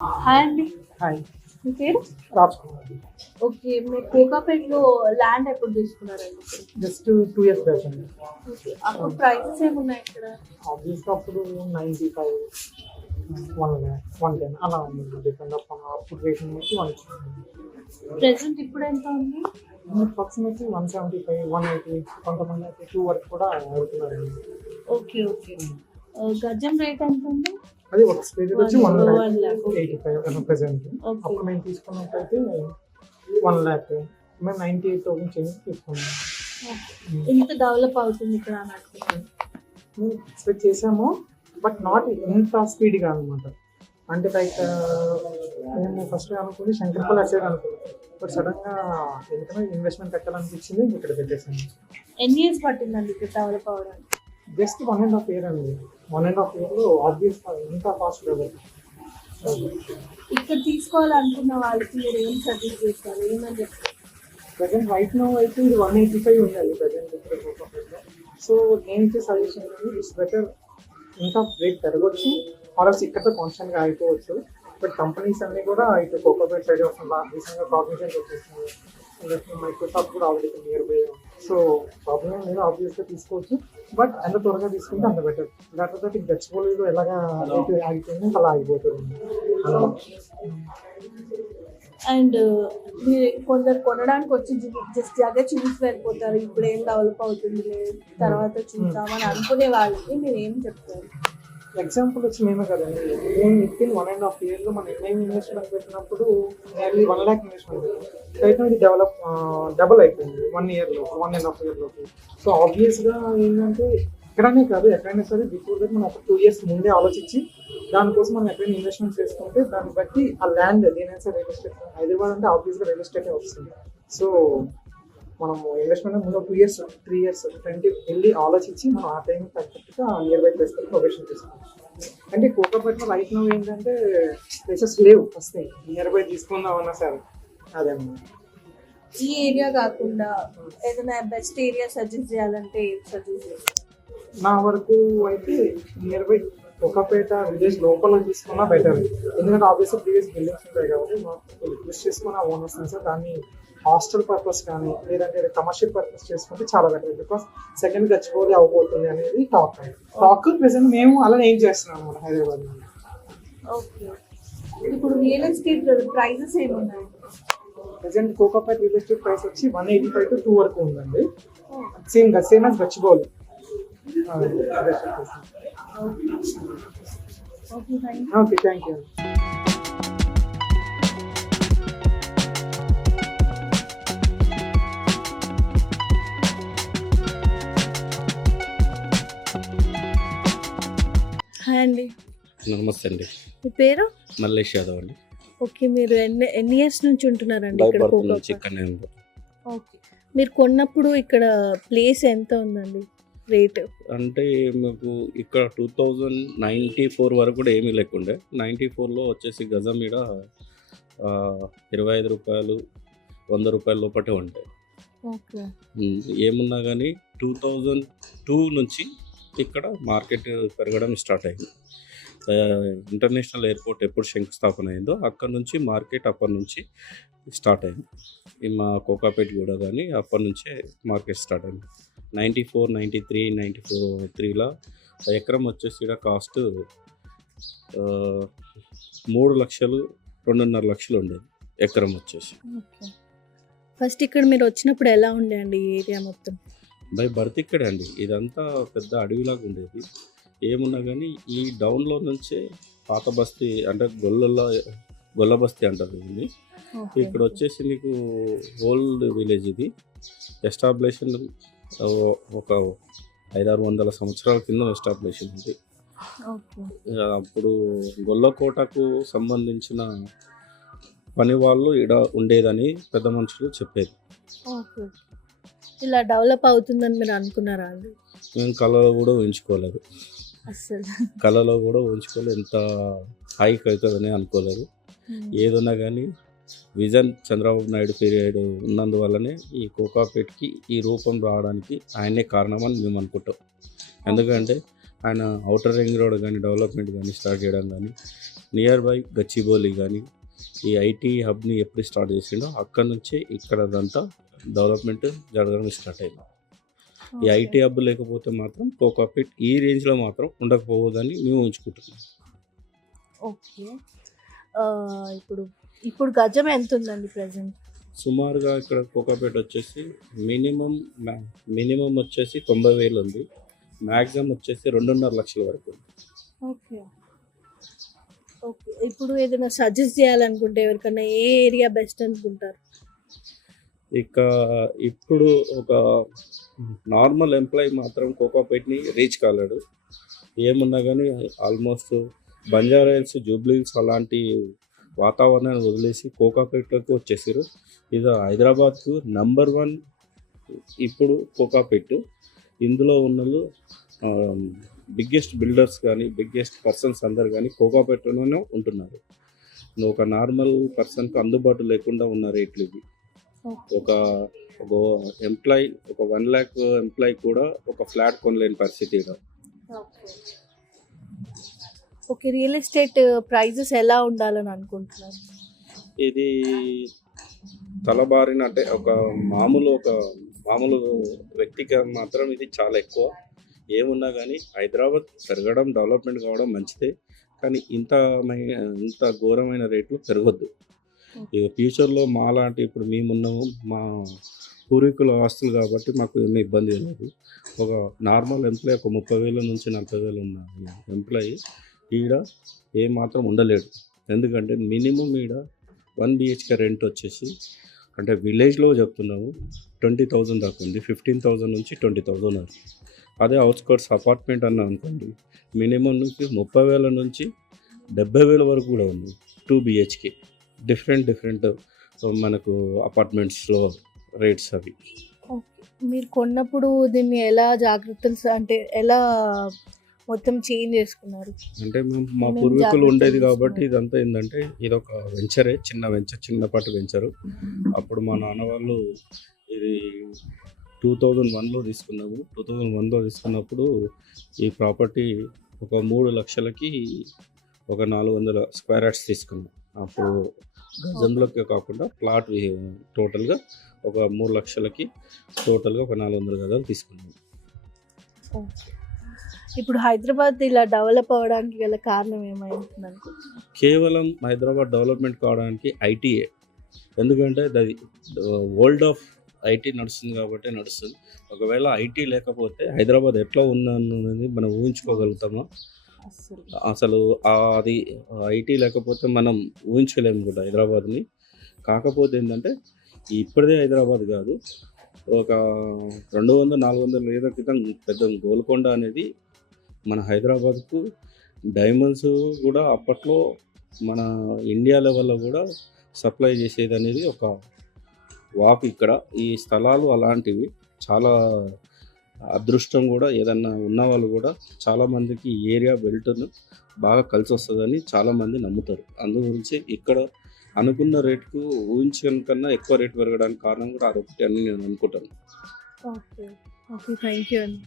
Hi అండి. Hi. మీ పేరు? Raj Kumar. Okay. మీరు కోకాపేటలో ల్యాండ్ ఎప్పుడు తీసుకున్నారండి? జస్ట్ 2 ఇయర్స్ బ్యాక్ అండి. ఓకే. అప్పుడు ప్రైసెస్ ఏమున్నాయి ఇక్కడ? ఆబ్వియస్‌గా అప్పుడు 95, 1 లాక్, 110 అలా ఉంది. డిపెండ్ అపాన్ అప్పుడు రేటింగ్ బట్టి 1 ప్రెజెంట్ ఇప్పుడు ఎంత ఉంది? అప్రాక్సిమేట్లీ 175, 180 కొంతమంది అయితే 2 వరకు కూడా అడుగుతున్నారండి. ఓకే. ఓకే. గజం రేట్ ఎంత ఉంది? అది ఒక స్క్వేర్ వచ్చి 1 1 లాక్ lakh. 85 ప్రెజెంట్. ఓకే. అప్పుడు మేము తీసుకున్నట్టయితే 1 లాక్ మేము 98,000 చేంజ్ తీసుకున్నాం. ఇంత డెవలప్ అవుతుంది ఇక్కడ అని అనుకుంటున్నాను. ఎక్స్పెక్ట్ చేసాము, బట్ నాట్ ఇంత స్పీడ్గా అనమాట. అంటే లైక్ మేము ఫస్ట్ అనుకుని శంకర్పల్లి అటు సైడ్ అనుకున్నాం, బట్ సడన్గా ఎందుకంటే ఇన్వెస్ట్మెంట్ పెట్టాలనిపించింది, ఇక్కడ పెట్టేసాము. ఎన్ని ఇయర్స్ పట్టిందండి ఇక్కడ డెవలప్ అవ్వడానికి? జస్ట్ 1.5 year అండి. 1.5 yearలో ఆబ్వియస్గా ఇంత ఫాస్ట్ డెవలప్. ఇక్కడ తీసుకోవాలనుకున్న వాళ్ళకి మీరు ఏం సజెస్ట్ చేస్తారు? ఏమని చెప్తారు? ప్రజెంట్ రైట్ నో అయితే ఇది 185 ఉండాలి ప్రజెంట్ ఇక్కడ. సో నేను ఇచ్చే సజెషన్ ఇట్స్ బెటర్, ఇంకా రేట్ పెరగవచ్చు, ఆర్ఎల్స్ ఇక్కడతో కాన్స్టెంట్గా అయిపోవచ్చు. బట్ కంపెనీస్ అన్నీ కూడా ఇటు కోకాపేట్ సైడ్ వస్తుంది. రీసెంట్గా కాగ్నిజెంట్ వచ్చేస్తుంది, మైక్రోసాఫ్ట్ కూడా already near by. So problem లేదు, ఆబ్వియస్గా తీసుకోవచ్చు, బట్ ఎంత త్వరగా తీసుకుంటే అంత బెటర్. లేకపోతే గచ్చిపోలీలో ఎలాగా రేటు ఆగిపోయింది అలా ఆగిపోతుంది. అండ్ మీరు కొందరు కొనడానికి వచ్చి జస్ట్ జాగా చూసి వెళ్ళిపోతారు, ఇప్పుడు ఏం డెవలప్ అవుతుంది తర్వాత చూద్దామని అనుకునే వాళ్ళకి మీరు ఏం చెప్తారు? ఎగ్జాంపుల్ వచ్చి మేమే కదండి, మేము వితిన్ 1.5 yearలో మనం మేము ఇన్వెస్ట్మెంట్ పెట్టినప్పుడు నియర్లీ 1 lakh ఇన్వెస్ట్మెంట్ పెట్టాం. అయితే ఇది డబుల్ అయిపోయింది 1 yearలో, 1.5 yearలోకి. సో ఆబ్వియస్గా ఏంటంటే ఇక్కడనే కాదు ఎక్కడైనా సరే బిఫోర్ దట్ మనం ఒక 2 years ముందే ఆలోచించి దానికోసం మనం ఎక్కడైనా ఇన్వెస్ట్మెంట్ చేసుకుంటే దాన్ని బట్టి ఆ ల్యాండ్ ఏదైనా సరే రియల్ ఎస్టేట్, హైదరాబాద్ అంటే ఆబ్వియస్గా రియల్ ఎస్టేటే వస్తుంది. సో మనము ఇన్వెస్ట్మెంట్ ముందు 2 years, 3 years వెళ్ళి ఆలోచించి మనం ఆ టైం తగ్గట్టుగా నియర్ బై ప్లేస్ ప్రొఫెషన్ చేసుకోవచ్చు. అంటే కోకాపేటలో రైట్ నో ఏంటంటే ప్లేసెస్ లేవు, వస్తాయి నియర్ బై తీసుకుందామన్నా సరే అదన్నమాట. ఈ ఏరియా కాకుండా ఏదైనా బెస్ట్ ఏరియా సజెస్ట్ చేయాలంటే ఏం సజెస్ట్ చేస్తారు? నా వరకు అయితే నియర్ బై కోకాపేట విలేజ్ లోపల తీసుకున్నా బెటర్. ఎందుకంటే ఆబ్వియస్గా ప్రీవియస్ బిల్డింగ్స్ ఉంటాయి కాబట్టి మనం రిక్వెస్ట్ చేసుకుని ఆ ఓనర్స్ సార్ దాన్ని హాస్టల్ పర్పస్ కానీ లేదంటే కమర్షియల్ పర్పస్ చేసుకుంటే చాలా బెటర్. బికాస్ సెకండ్ గచ్చిపోతే అవ్వబోతుంది అనేది టాక్ ప్రెసెంట్ మేము అలా ఏం చేస్తున్నాం అనమాట హైదరాబాద్. ఓకే. ఇప్పుడు రియల్ ఎస్టేట్ ప్రైజెస్ ఏమున్నాయి? Present Kokapet real estate price వచ్చి 185 to 2 వరకు ఉందండి. Same as Gachibowli. Okay, thank you. Hi అండి. నమస్తే అండి. మీ పేరు? మల్లేష్ యాదవ్ అండి. ఓకే. మీరు ఎన్ని ఇయర్స్ నుంచి ఉంటున్నారండి ఇక్కడ బైపార్క్ నుంచి కోకాపేట? ఇక్కడనే ఉంది. ఓకే. మీరు కొన్నప్పుడు ఇక్కడ ప్లేస్ ఎంత ఉందండి రేట్? అంటే మాకు ఇక్కడ 2094 వరకు కూడా ఏమీ లేకుండే. 94లో వచ్చేసి గజం మీద 25 రూపాయలు, 100 రూపాయల లోపటే ఉంటాయి. ఓకే. ఏమున్నా కానీ 2002 నుంచి ఇక్కడ మార్కెట్ పెరగడం స్టార్ట్ అయింది. ఇంటర్నేషనల్ ఎయిర్పోర్ట్ ఎప్పుడు శంకుస్థాపన అయిందో అక్కడ నుంచి మార్కెట్ అప్పటి నుంచి స్టార్ట్ అయింది. మా కోకాపేట కూడా కానీ అప్పటి నుంచే మార్కెట్ స్టార్ట్ అయింది. 94, 93, 94, ఎకరం వచ్చేసి ఇక్కడ కాస్ట్ 3 లక్షలు, 2.5 లక్షలు ఉండేది ఎకరం వచ్చేసి. ఓకే. ఫస్ట్ ఇక్కడ మీరు వచ్చినప్పుడు ఎలా ఉండే అండి ఈ ఏరియా మొత్తం? బై బర్త్ ఇక్కడే అండి. ఇదంతా పెద్ద అడవిలాగా ఉండేది. ఏమున్నా కానీ ఈ డౌన్లో నుంచే పాత బస్తీ అంటే గొల్ల బస్తీ అంటారు ఇది. ఇక్కడ వచ్చేసి నీకు ఓల్డ్ విలేజ్. ఇది ఎస్టాబ్లిషన్ ఒక 500-600 సంవత్సరాల కింద ఎస్టాబ్లిషన్ ఉంది. అప్పుడు గొల్లకోటకు సంబంధించిన పని వాళ్ళు ఇక్కడ ఉండేదని పెద్ద మనుషులు చెప్పేది. ఓకే. ఇలా డెవలప్ అవుతుందని మీరు అనుకున్నారా అండి? మేము కళలో కూడా ఊహించుకోలేదు, కళలో కూడా ఊహించుకోలేదు, ఎంత హైక్ అవుతుందని అనుకోలేదు. ఏదన్నా కానీ విజన్ చంద్రబాబు నాయుడు పీరియడ్ ఉన్నందువల్లనే ఈ కోకాపేటకి ఈ రూపం రావడానికి ఆయనే కారణమని మేము అనుకుంటాం. ఎందుకంటే ఆయన ఔటర్ రింగ్ రోడ్ కానీ డెవలప్మెంట్ కానీ స్టార్ట్ చేయడం కానీ నియర్ బై గచ్చిబౌలి కానీ ఈ ఐటీ హబ్ని ఎప్పుడు స్టార్ట్ చేసిండో అక్కడ నుంచే ఇక్కడదంతా డెవలప్మెంట్ జరగడం స్టార్ట్ అయింది. ఈ ఐటీ హబ్ లేకపోతే మాత్రం కోకాపేట్ ఈ రేంజ్లో మాత్రం ఉండకపోవద్దని మేము ఉంచుకుంటున్నాం. ఓకే. ఇప్పుడు ఇప్పుడు గజం ఎంత ఉందండి ప్రెసెంట్? సుమారుగా ఇక్కడ కోకాపేట వచ్చేసి మినిమం వచ్చేసి 90,000 ఉంది, మ్యాక్సిమం వచ్చేసి 2.5 లక్షల వరకు ఉంది. ఓకే. ఓకే. ఇప్పుడు ఏదైనా సజెస్ట్ చేయాలనుకుంటే ఎవరికైనా ఏ ఏరియా బెస్ట్ అనుకుంటారు? ఇక ఇప్పుడు ఒక నార్మల్ ఎంప్లాయీ మాత్రం కోకాపేట్ని రీచ్ కాలేడు. ఏమున్నా కానీ ఆల్మోస్ట్ బంజారాహిల్స్, జూబ్లీహిల్స్ అలాంటి వాతావరణాన్ని వదిలేసి కోకాపేట్లోకి వచ్చేసారు. ఇది హైదరాబాద్కు నంబర్ 1 ఇప్పుడు కోకాపేట్. ఇందులో ఉన్న బిగ్గెస్ట్ బిల్డర్స్ కానీ బిగ్గెస్ట్ పర్సన్స్ అందరు కానీ కోకాపేటలోనే ఉంటున్నారు. ఒక నార్మల్ పర్సన్కి అందుబాటు లేకుండా ఉన్న రేట్లు ఇవి. ఒక ఎంప్లాయీ, ఒక 1 lakh ఎంప్లాయీ కూడా ఒక ఫ్లాట్ కొనలేని పరిస్థితి ఇక్కడ. ఓకే. రియల్ ఎస్టేట్ ప్రైజెస్ ఎలా ఉండాలని అనుకుంటున్నారు? ఇది తలబారిన అంటే ఒక మామూలు వ్యక్తికి మాత్రం ఇది చాలా ఎక్కువ. ఏమున్నా కానీ హైదరాబాద్ పెరగడం, డెవలప్మెంట్ కావడం మంచిదే, కానీ ఇంత ఘోరమైన రేట్లు పెరగొద్దు. ఇక ఫ్యూచర్లో మాలాంటి ఇప్పుడు మేమున్నాము, మా పూర్వీకుల ఆస్తులు కాబట్టి మాకు ఏమీ ఇబ్బంది లేదు. ఒక నార్మల్ ఎంప్లాయీ ఒక 30,000 నుంచి 40,000 ఉన్న ఎంప్లాయీ ఈడ ఏమాత్రం ఉండలేడు. ఎందుకంటే మినిమం ఈడ 1 BHK రెంట్ వచ్చేసి, అంటే విలేజ్లో చెప్తున్నాము 20,000 దాకా ఉంది, 15,000 నుంచి 20,000 వరకు. అదే అవుట్స్కర్ట్స్ అపార్ట్మెంట్ అన్నా అనుకోండి, మినిమం నుంచి 30,000 నుంచి 70,000 వరకు కూడా ఉంది. 2 BHK డిఫరెంట్ మనకు అపార్ట్మెంట్స్లో రేట్స్ అవి. ఓకే. మీరు కొన్నప్పుడు దీన్ని ఎలా జాగ్రత్తలు అంటే ఎలా మొత్తం చేంజ్ చేసుకున్నారు? అంటే మేము మా పూర్వీకులు ఉండేది కాబట్టి ఇదంతా ఏంటంటే ఇది ఒక వెంచరే, చిన్నపాటి వెంచరు. అప్పుడు మా నాన్న వాళ్ళు ఇది 2001లో తీసుకున్నాము. 2001లో తీసుకున్నప్పుడు ఈ ప్రాపర్టీ ఒక 3 లక్షలకి ఒక 400 స్క్వేర్ యార్డ్స్ తీసుకున్నాం. అప్పుడు గజంలోకి కాకుండా ప్లాట్ టోటల్గా ఒక 3 లక్షలకి టోటల్గా ఒక 400 గజాలు తీసుకున్నాం. ఇప్పుడు హైదరాబాద్ ఇలా డెవలప్ అవ్వడానికి గల కారణం ఏమైంది అనుకుంటున్నారు? కేవలం హైదరాబాద్ డెవలప్మెంట్ కావడానికి ఐటీఏ. ఎందుకంటే అది వరల్డ్ ఆఫ్ ఐటీ నడుస్తుంది కాబట్టి నడుస్తుంది. ఒకవేళ ఐటీ లేకపోతే హైదరాబాద్ ఎట్లా ఉందన్నది మనం ఊహించుకోగలుగుతామా? అసలు అది ఐటీ లేకపోతే మనం ఊహించలేము కూడా హైదరాబాద్ని. కాకపోతే ఏంటంటే ఇప్పటిదే హైదరాబాద్ కాదు, ఒక 200-400 ఏళ్ల క్రితం పెద్ద గోల్కొండ అనేది మన హైదరాబాద్కు డైమండ్స్ కూడా అప్పట్లో మన ఇండియా లెవెల్లో కూడా సప్లై చేసేది అనేది ఒక వాక్. ఇక్కడ ఈ స్థలాలు అలాంటివి చాలా అదృష్టం కూడా, ఏదన్నా ఉన్నవాళ్ళు కూడా చాలామందికి ఈ ఏరియా బెల్ట్ను బాగా కలిసి వస్తుందని చాలామంది నమ్ముతారు. అందు గురించి ఇక్కడ అనుకున్న రేటుకు ఊహించిన కన్నా ఎక్కువ రేటు పెరగడానికి కారణం కూడా అదొకటి అని నేను అనుకుంటాను. ఓకే. థ్యాంక్ యూ అండి.